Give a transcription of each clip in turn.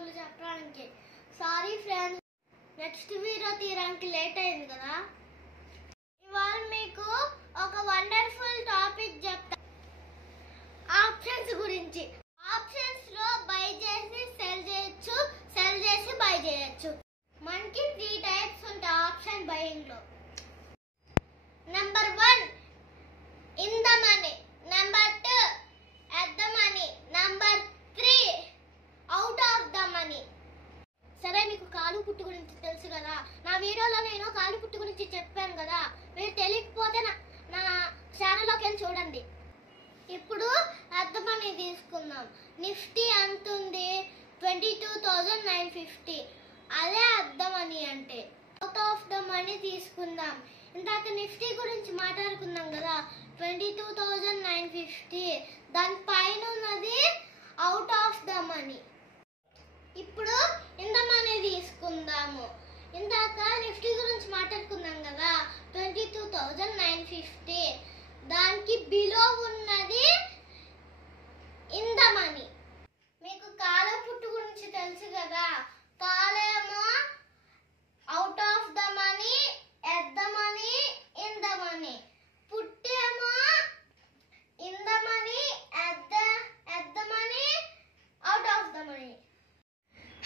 పనులు చెప్పడానికి. Sorry friends, next video తీయడానికి లేట్ అయింది కదా. ఇవాళ మీకు ఒక వండర్ఫుల్ టాపిక్ చెప్తా, ఆప్షన్స్ గురించి. ఆప్షన్స్ లో బై చేసి సెల్ చేయొచ్చు, సెల్ చేసి బై చేయొచ్చు. మనకి 3 టైప్స్ ఉంటాయి ఆప్షన్ బయింగ్ లో. Number 1 in the money, number 2 at the money, number 3 out of the money. సరే, మీకు కాలు పుట్టు గురించి తెలుసు కదా. నా వీడియోలో నేను కాలు పుట్టు గురించి చెప్పాను కదా. మీరు తెలియకపోతే నా ఛానల్లోకి వెళ్ళి చూడండి. ఇప్పుడు ఎట్ ద మనీ తీసుకుందాం. నిఫ్టీ ఎంత ఉంది? 22,950. అదే ఎట్ ద మనీ అంటే. అవుట్ ఆఫ్ ద మనీ తీసుకుందాం. ఇందాక నిఫ్టీ గురించి మాట్లాడుకుందాం కదా, 22,950. దాని పైన ఉన్నది అవుట్ ఆఫ్ ద మనీ. ఇప్పుడు ఇన్ ద మనీ తీసుకుందాము. ఇందాక నిఫ్టీ గురించి మాట్లాడుకుందాం కదా, 22,950. దానికి బిలో ఉన్నది ఇన్ ద మనీ. మీకు కాల పుట్టు గురించి తెలుసు కదా. కాలేమో out of the money, at the money, in the money. పుట్టేమో in the money, at the money, out of the money.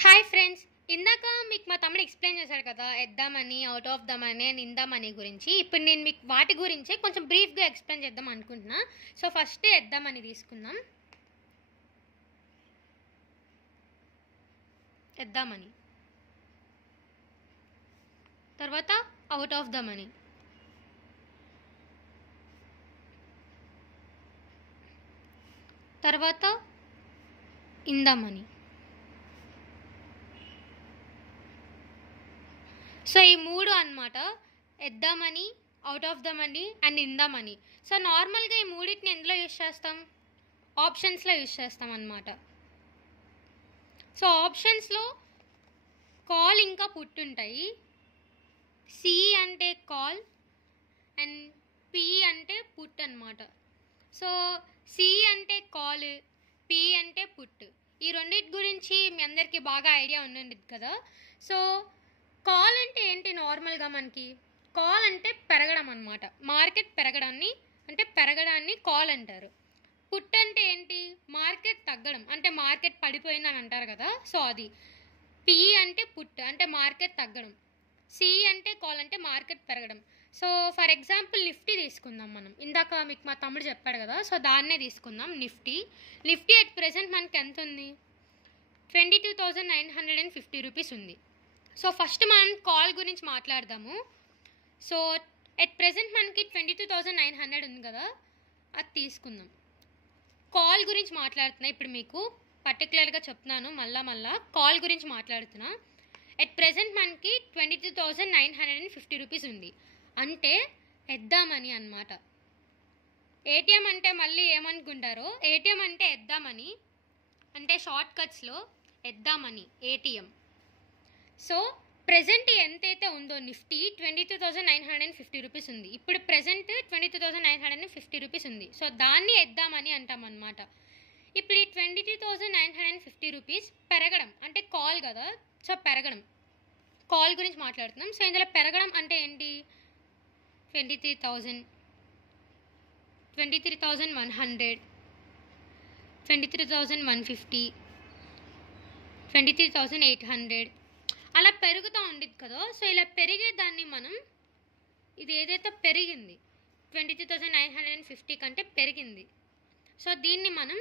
Hi friends, ఇందాక మీకు మా తమ్ముడు ఎక్స్ప్లెయిన్ చేశాడు కదా at the money, out of the money and in the money గురించి. ఇప్పుడు నేను మీకు వాటి గురించి కొంచెం బ్రీఫ్గా ఎక్స్ప్లెయిన్ చేద్దాం అనుకుంటున్నా. So first at the money తీసుకుందాం. ఎట్ ద మనీ, తర్వాత అవుట్ ఆఫ్ ద మనీ, తర్వాత ఇన్ ద మనీ. సో ఈ మూడు అన్నమాట, at the money, out of the money and in the money. So నార్మల్గా ఈ మూడింటిని ఎందులో యూజ్ చేస్తాం? ఆప్షన్స్లో యూజ్ చేస్తాం అన్నమాట. సో ఆప్షన్స్లో కాల్ ఇంకా పుట్ ఉంటాయి. సి అంటే కాల్ అండ్ పి అంటే పుట్ అన్నమాట. సో సి అంటే కాల్, పి అంటే పుట్. ఈ రెండింటి గురించి మీ అందరికీ బాగా ఐడియా ఉండండి కదా. సో కాల్ అంటే ఏంటి? నార్మల్గా మనకి కాల్ అంటే పెరగడం అన్నమాట. మార్కెట్ పెరగడాన్ని కాల్ అంటారు. పుట్ అంటే ఏంటి? మార్కెట్ తగ్గడం, అంటే మార్కెట్ పడిపోయిందని అంటారు కదా. సో అది. పి అంటే పుట్ అంటే మార్కెట్ తగ్గడం. సి అంటే కాల్ అంటే మార్కెట్ పెరగడం. సో ఫర్ ఎగ్జాంపుల్ నిఫ్టీ తీసుకుందాం మనం. ఇందాక మీకు మా తమ్ముడు చెప్పాడు కదా, సో దాన్నే తీసుకుందాం. నిఫ్టీ అట్ ప్రెసెంట్ మనకి ఎంత ఉంది? 22,950 రూపీస్ ఉంది. సో ఫస్ట్ మనం కాల్ గురించి మాట్లాడదాము. సో ఎట్ ప్రెసెంట్ మనకి 22,900 ఉంది కదా, అది తీసుకుందాం. కాల్ గురించి మాట్లాడుతున్నా ఇప్పుడు మీకు పర్టికులర్గా చెప్తున్నాను. మళ్ళా కాల్ గురించి మాట్లాడుతున్నా. ఎట్ ప్రెసెంట్ మనకి 22,950 రూపీస్ ఉంది. అంటే ఎట్ ద మనీ అన్నమాట. ఏటీఎం అంటే మళ్ళీ ఏమనుకుంటారో, ఏటీఎం అంటే ఎట్ ద మనీ అంటే షార్ట్ కట్స్లో at the money ATM. So present ఎంతైతే ఉందో నిఫ్టీ 22,950 రూపీస్ ఉంది. ఇప్పుడు ప్రెజెంట్ 22,950 రూపీస్ ఉంది. సో దాన్ని ఎట్ ద మనీ అంటాం అన్నమాట. ఇప్పుడు ఈ 22,950 రూపీస్ పెరగడం అంటే కాల్ కదా. సో పెరగడం, కాల్ గురించి మాట్లాడుతున్నాం. సో ఇందులో పెరగడం అంటే ఏంటి? 23,100, 23,150, 23,800 అలా పెరుగుతూ ఉండేది కదా. సో ఇలా పెరిగేదాన్ని మనం, ఇది ఏదైతే పెరిగింది 22,950 కంటే పెరిగింది, సో దీన్ని మనం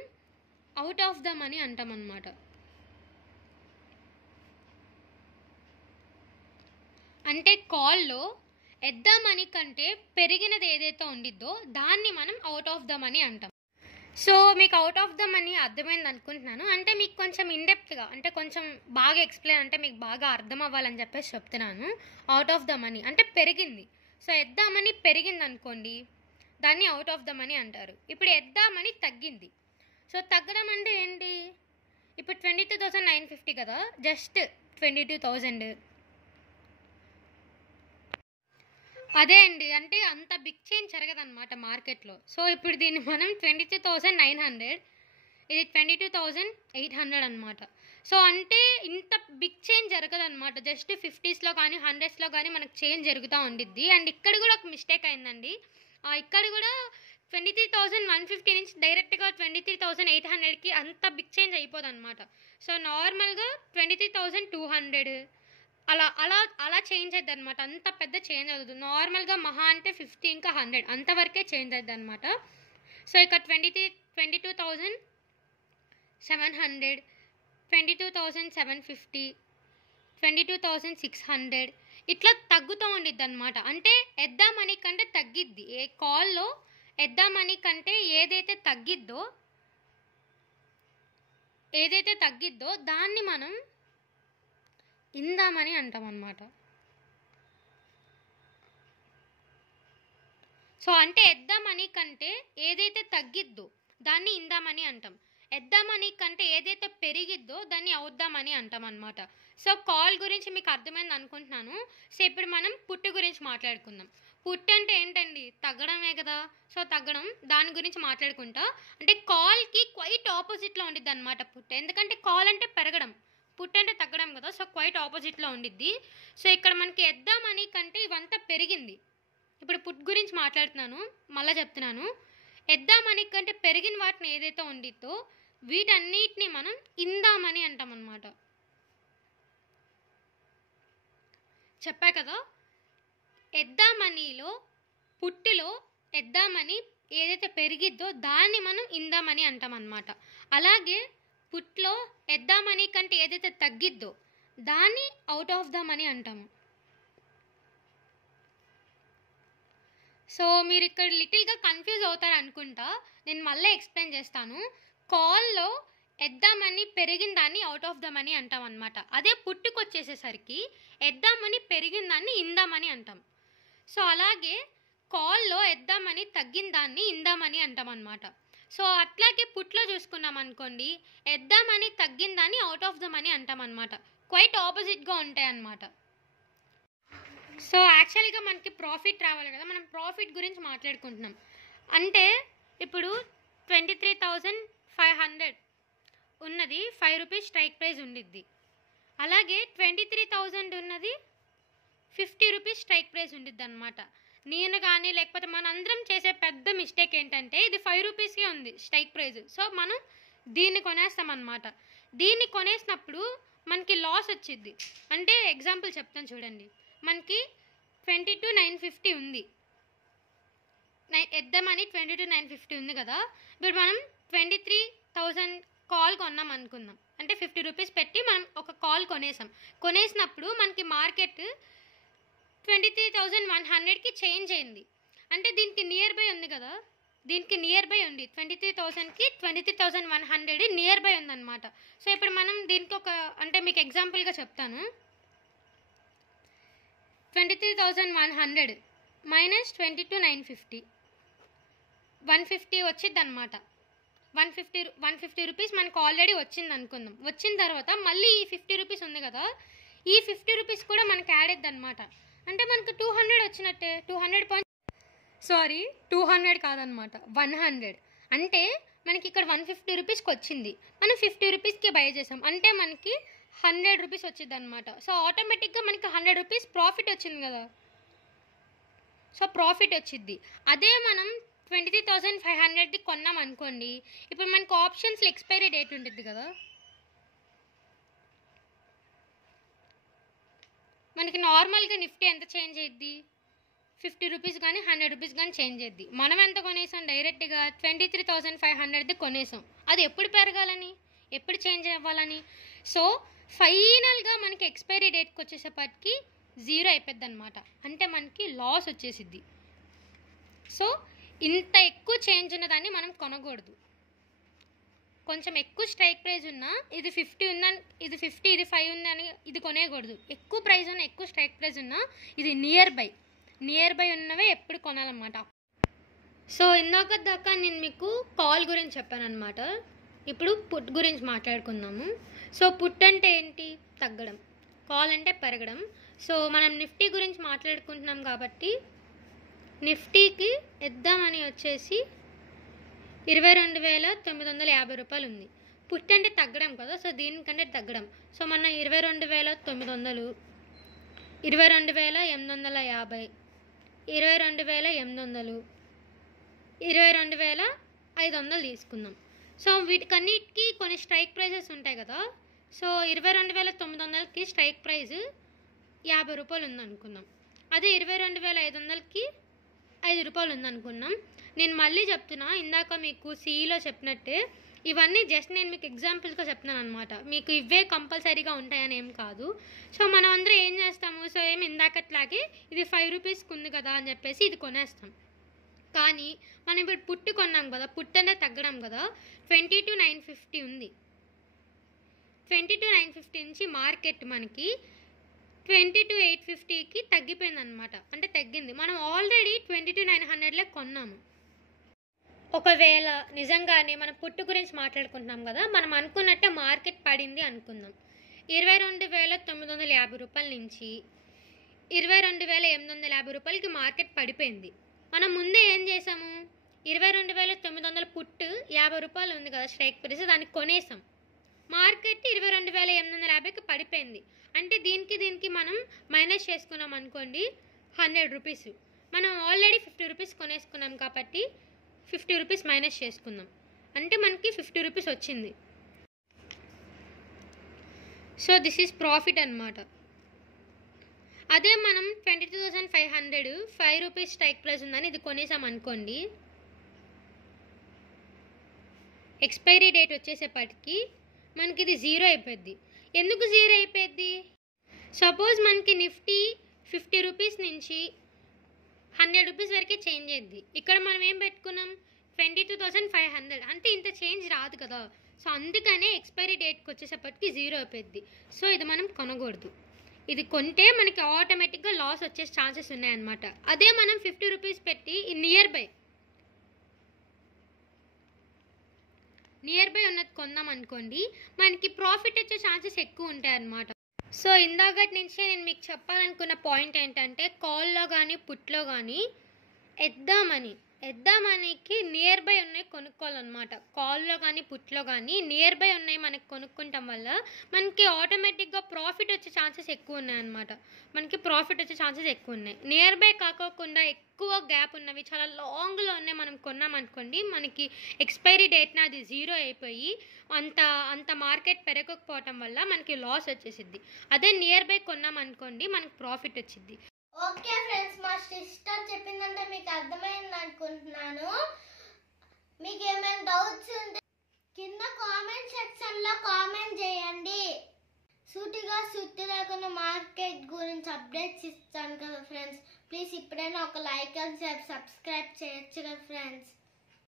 అవుట్ ఆఫ్ ద మనీ అంటాం అన్నమాట. అంటే కాల్లో ఎట్ ద మనీ కంటే పెరిగినది ఏదైతే ఉండిద్దో దాన్ని మనం అవుట్ ఆఫ్ ద మనీ అంటాం. సో మీకు అవుట్ ఆఫ్ ద మనీ అర్థమైంది అనుకుంటున్నాను. అంటే మీకు కొంచెం ఇన్డెప్త్గా, అంటే కొంచెం బాగా ఎక్స్ప్లెయిన్, అంటే మీకు బాగా అర్థం అవ్వాలని చెప్పేసి చెప్తున్నాను. అవుట్ ఆఫ్ ద మనీ అంటే పెరిగింది. సో ఎట్ ద మనీ పెరిగింది అనుకోండి, దాన్ని అవుట్ ఆఫ్ ద మనీ అంటారు. ఇప్పుడు ఎట్ ద మనీ తగ్గింది. సో తగ్గడం అంటే ఏంటి? ఇప్పుడు 22,950 కదా, జస్ట్ 22,000. అదే అండి, అంటే అంత బిగ్ చేంజ్ జరగదన్నమాట మార్కెట్లో. సో ఇప్పుడు దీన్ని మనం 22,900, ఇది 22,800 అనమాట. సో అంటే ఇంత బిగ్ చేంజ్ జరగదు అనమాట. జస్ట్ 50స్లో కానీ 100స్లో కానీ మనకు చేంజ్ జరుగుతూ ఉండిద్ది. అండ్ ఇక్కడ కూడా ఒక మిస్టేక్ అయిందండి. ఇక్కడ కూడా 23,150 నుంచి డైరెక్ట్గా 23,800కి అంత బిగ్ చేంజ్ అయిపోదు అనమాట. సో నార్మల్గా 23,200 అలా అలా అలా చేంజ్ అవుతుంది అనమాట. అంత పెద్ద చేంజ్ అవుతుంది. నార్మల్గా మహా అంటే 50 ఇంకా 100 అంతవరకే చేంజ్ అవుతుంది అనమాట. సో ఇక్కడ 22,700, 22,750, 22,600 ఇట్లా తగ్గుతూ ఉండిద్ది అనమాట. అంటే ఎద్దా మనీ కంటే తగ్గిద్ది. ఏ కాల్లో ఎద్దా మనీ కంటే ఏదైతే తగ్గిద్దో దాన్ని మనం ఇందామని అంటాం అన్నమాట. సో అంటే ఎద్దా మనీ కంటే ఏదైతే తగ్గిద్దో దాన్ని ఇందామని అంటాం. ఎద్దా మనీ కంటే ఏదైతే పెరిగిద్దో దాన్ని అవుద్దామని అంటాం అన్నమాట. సో కాల్ గురించి మీకు అర్థమైంది అనుకుంటున్నాను. సో ఇప్పుడు మనం పుట్టు గురించి మాట్లాడుకుందాం. పుట్టు అంటే ఏంటండి? తగ్గడమే కదా. సో తగ్గడం, దాని గురించి మాట్లాడుకుంటా. అంటే కాల్కి క్వైట్ ఆపోజిట్లో ఉండిద్ది అనమాట పుట్టు. ఎందుకంటే కాల్ అంటే పెరగడం, పుట్టు అంటే తగ్గడం కదా. సో క్వైట్ ఆపోజిట్లో ఉండిద్ది. సో ఇక్కడ మనకి ఎద్దా మనీ కంటే ఇవంతా పెరిగింది. ఇప్పుడు పుట్టు గురించి మాట్లాడుతున్నాను, మళ్ళీ చెప్తున్నాను. ఎద్దా మనీ కంటే పెరిగిన వాటిని ఏదైతే ఉండిద్దో వీటన్నిటిని మనం ఇందామని అంటాం అన్నమాట. చెప్పా కదా, ఎద్దా మనీలో పుట్టులో ఎద్దా మనీ ఏదైతే పెరిగిద్దో దాన్ని మనం ఇందామని అంటాం అన్నమాట. అలాగే పుట్లో ఎద్దా మనీ కంటే ఏదైతే తగ్గిద్దో దాన్ని అవుట్ ఆఫ్ ద మనీ అంటాము. సో మీరు ఇక్కడ లిటిల్గా కన్ఫ్యూజ్ అవుతారు అనుకుంటా. నేను మళ్ళీ ఎక్స్ప్లెయిన్ చేస్తాను. కాల్లో ఎద్దా మనీ పెరిగిన దాన్ని అవుట్ ఆఫ్ ద మనీ అంటాం అనమాట. అదే పుట్టుకు వచ్చేసేసరికి ఎద్దా మనీ పెరిగిన దాన్ని ఇందామని అంటాం. సో అలాగే కాల్లో ఎద్దా మనీ తగ్గిన దాన్ని ఇందామని అంటాం అనమాట. సో అట్లాగే పుట్లో చూసుకున్నాం అనుకోండి, ఎద్దా మనీ తగ్గిన దాన్ని అవుట్ ఆఫ్ ద మనీ అంటాం అనమాట. క్వైట్ ఆపోజిట్గా ఉంటాయి అన్నమాట. సో యాక్చువల్గా మనకి ప్రాఫిట్ రావాలి కదా, మనం ప్రాఫిట్ గురించి మాట్లాడుకుంటున్నాం. అంటే ఇప్పుడు 23,500 ఉన్నది 5 రూపీస్ స్ట్రైక్ ప్రైస్ ఉండిద్ది. అలాగే 23,000 ఉన్నది 50 రూపీస్ స్ట్రైక్ ప్రైస్ ఉండిద్ది అనమాట. నేను కానీ లేకపోతే మనందరం చేసే పెద్ద మిస్టేక్ ఏంటంటే ఇది 5 రూపీస్కే ఉంది స్ట్రైక్ ప్రైస్. సో మనం దీన్ని కొనేస్తాం అనమాట. దీన్ని కొనేసినప్పుడు మనకి లాస్ వచ్చిద్ది. అంటే ఎగ్జాంపుల్ చెప్తాను చూడండి. మనకి 22,950 ఉంది, ఎద్దామని 22,950 ఉంది కదా. ఇప్పుడు మనం 23,000 కాల్ కొన్నాం అనుకుందాం. అంటే 50 రూపీస్ పెట్టి మనం ఒక కాల్ కొనేసినప్పుడు మనకి మార్కెట్ 23,100కి చేంజ్ అయింది. అంటే దీనికి నియర్ బై ఉంది కదా, దీనికి నియర్ బై ఉంది. 23,000కి 23,100 నియర్ బై ఉందన్నమాట. సో ఇప్పుడు మనం దీనికి ఒక అంటే మీకు ఎగ్జాంపుల్గా చెప్తాను. 23,100 మైనస్ 22,950 150 వచ్చింది అనమాట. 150 రూపీస్ మనకు ఆల్రెడీ వచ్చింది అనుకుందాం. వచ్చిన తర్వాత మళ్ళీ ఈ 50 రూపీస్ ఉంది కదా, ఈ 50 రూపీస్ కూడా మనకు యాడ్ అయ్యిద్ది అనమాట. అంటే మనకు 200 వచ్చినట్టే. 200 కాదనమాట, 100. అంటే మనకి ఇక్కడ 150 రూపీస్కి వచ్చింది, మనం 50 రూపీస్కి బై చేసాం. అంటే మనకి 100 రూపీస్ వచ్చింది అనమాట. సో ఆటోమేటిక్గా మనకి 100 రూపీస్ ప్రాఫిట్ వచ్చింది కదా. సో ప్రాఫిట్ వచ్చింది. అదే మనం 23,500ది కొన్నాం అనుకోండి, ఇప్పుడు మనకు ఆప్షన్స్లో ఎక్స్పైరీ డేట్ ఉంటుంది కదా. మనకి నార్మల్గా నిఫ్టీ ఎంత చేంజ్ అయ్యిద్ది? 50 రూపీస్ కానీ 100 రూపీస్ కానీ చేంజ్ అయ్యిద్ది. మనం ఎంత కొనేసాం? డైరెక్ట్గా 23,500ది కొనేసాం. అది ఎప్పుడు పెరగాలని, ఎప్పుడు చేంజ్ అవ్వాలని? సో ఫైనల్గా మనకి ఎక్స్పైరీ డేట్కి వచ్చేసేపటికి 0 అయిపోద్ది అనమాట. అంటే మనకి లాస్ వచ్చేసిద్ది. సో ఇంత ఎక్కువ చేంజ్ ఉన్నదాన్ని మనం కొనకూడదు. కొంచెం ఎక్కువ స్ట్రైక్ ప్రైస్ ఉన్నా, ఇది 50 ఉందని, ఇది 50, ఇది 5 ఉందని ఇది కొనేయకూడదు. ఎక్కువ ప్రైస్ ఉన్న, ఎక్కువ స్ట్రైక్ ప్రైస్ ఉన్నా ఇది నియర్ బై ఉన్నవే ఎప్పుడు కొనాలన్నమాట. సో ఇందాక దాకా నేను మీకు కాల్ గురించి చెప్పాను అనమాట. ఇప్పుడు పుట్ గురించి మాట్లాడుకుందాము. సో పుట్ అంటే ఏంటి? తగ్గడం. కాల్ అంటే పెరగడం. సో మనం నిఫ్టీ గురించి మాట్లాడుకుంటున్నాం కాబట్టి నిఫ్టీకి ఎద్దామని వచ్చేసి 22,950 రూపాయలు ఉంది. పుట్టి అంటే తగ్గడం కదా, సో దీనికంటే తగ్గడం. సో మన 22,900, 22,850, 22,800, 22,500 తీసుకుందాం. సో వీటికన్నిటికీ కొన్ని స్ట్రైక్ ప్రైజెస్ ఉంటాయి కదా. సో 22,900కి స్ట్రైక్ ప్రైజ్ 50 రూపాయలు ఉందనుకుందాం. అదే 22,500కి 5 రూపాయలు ఉందనుకున్నాం. నేను మళ్ళీ చెప్తున్నా, ఇందాక మీకు సిఈలో చెప్పినట్టే ఇవన్నీ జస్ట్ నేను మీకు ఎగ్జాంపుల్స్గా చెప్తున్నాను అనమాట. మీకు ఇవే కంపల్సరీగా ఉంటాయని ఏం కాదు. సో మనం అందరూ ఏం చేస్తాము, సో ఏమి ఇందాకట్లాగే ఇది 5 రూపీస్కి ఉంది కదా అని చెప్పేసి ఇది కొనేస్తాం. కానీ మనం ఇప్పుడు పుట్టి కొన్నాం కదా, పుట్టి అంటే తగ్గడం కదా. 22,950 ఉంది. 22,950 నుంచి మార్కెట్ మనకి 22,850కి తగ్గిపోయింది అనమాట. అంటే తగ్గింది. మనం ఆల్రెడీ 22,900లో కొన్నాము. ఒకవేళ నిజంగానే మనం పుట్టు గురించి మాట్లాడుకుంటున్నాం కదా, మనం అనుకున్నట్టే మార్కెట్ పడింది అనుకుందాం. 22,950 రూపాయల నుంచి 22,850 రూపాయలకి మార్కెట్ పడిపోయింది. మనం ముందే ఏం చేసాము, 22,900 పుట్టు 50 రూపాయలు ఉంది కదా స్ట్రైక్ ప్రైస్, దాన్ని కొనేసాం. మార్కెట్ 22,850కి పడిపోయింది. అంటే దీనికి మనం మైనస్ చేసుకున్నాం అనుకోండి 100 రూపీస్. మనం ఆల్రెడీ 50 రూపీస్ కొనేసుకున్నాం కాబట్టి 50 రూపీస్ మైనస్ చేసుకుందాం. అంటే మనకి 50 రూపీస్ వచ్చింది. సో దిస్ ఈజ్ ప్రాఫిట్ అనమాట. అదే మనం 22,500 5 రూపీస్ స్ట్రైక్ ప్రైస్ ఉందని ఇది కొనేసాం అనుకోండి, ఎక్స్పైరీ డేట్ వచ్చేసేపటికి మనకి ఇది 0 అయిపోద్ది. ఎందుకు 0 అయిపోద్ది? సపోజ్ మనకి నిఫ్టీ 50 రూపీస్ నుంచి 100 రూపీస్ వరకే చేంజ్ అయ్యింది. ఇక్కడ మనం ఏం పెట్టుకున్నాం, 22,500, అంటే ఇంత చేంజ్ రాదు కదా. సో అందుకనే ఎక్స్పైరీ డేట్కి వచ్చేసేపటికి 0 అయిపోద్ది. సో ఇది మనం కొనకూడదు. ఇది కొంటే మనకి ఆటోమేటిక్గా లాస్ వచ్చే ఛాన్సెస్ ఉన్నాయన్నమాట. అదే మనం 50 రూపీస్ పెట్టి నియర్ బై ఉన్నది కొందాం అనుకోండి, మనకి ప్రాఫిట్ వచ్చే ఛాన్సెస్ ఎక్కువ ఉంటాయి అన్నమాట. సో ఇందాకటి నుంచే నేను మీకు చెప్పాలనుకున్న పాయింట్ ఏంటంటే, కాల్లో కానీ పుట్లో కానీ ఎద్దామనికి నియర్ బై ఉన్నాయి కొనుక్కోవాలన్నమాట. కాల్లో కానీ పుట్లో కానీ నియర్ బై ఉన్నాయి మనకి కొనుక్కుంటాం వల్ల మనకి ఆటోమేటిక్గా ప్రాఫిట్ వచ్చే ఛాన్సెస్ ఎక్కువ ఉన్నాయన్నమాట. నియర్ బై కాకోకుండా ఎక్కువ గ్యాప్ ఉన్నవి, చాలా లాంగ్లో ఉన్నాయి మనం కొన్నామనుకోండి, మనకి ఎక్స్పైరీ డేట్న అది 0 అయిపోయి అంత మార్కెట్ పెరగకపోవటం వల్ల మనకి లాస్ వచ్చేసిద్ది. అదే నియర్ బై కొన్నామనుకోండి మనకి ప్రాఫిట్ వచ్చింది. ఓకే ఫ్రెండ్స్, మా సిస్టర్ చెప్పిందంటే మీకు అర్థమైంది అనుకుంటున్నాను. మీకు ఏమైనా డౌట్స్ ఉంటే కింద కామెంట్ సెక్షన్లో కామెంట్ చేయండి. సూటిగా సుత్తి లేకుండా మార్కెట్ గురించి అప్డేట్స్ ఇస్తాను కదా ఫ్రెండ్స్. ప్లీజ్ ఇప్పుడైనా ఒక లైక్ అండ్ సబ్స్క్రైబ్ చేయొచ్చు కదా ఫ్రెండ్స్.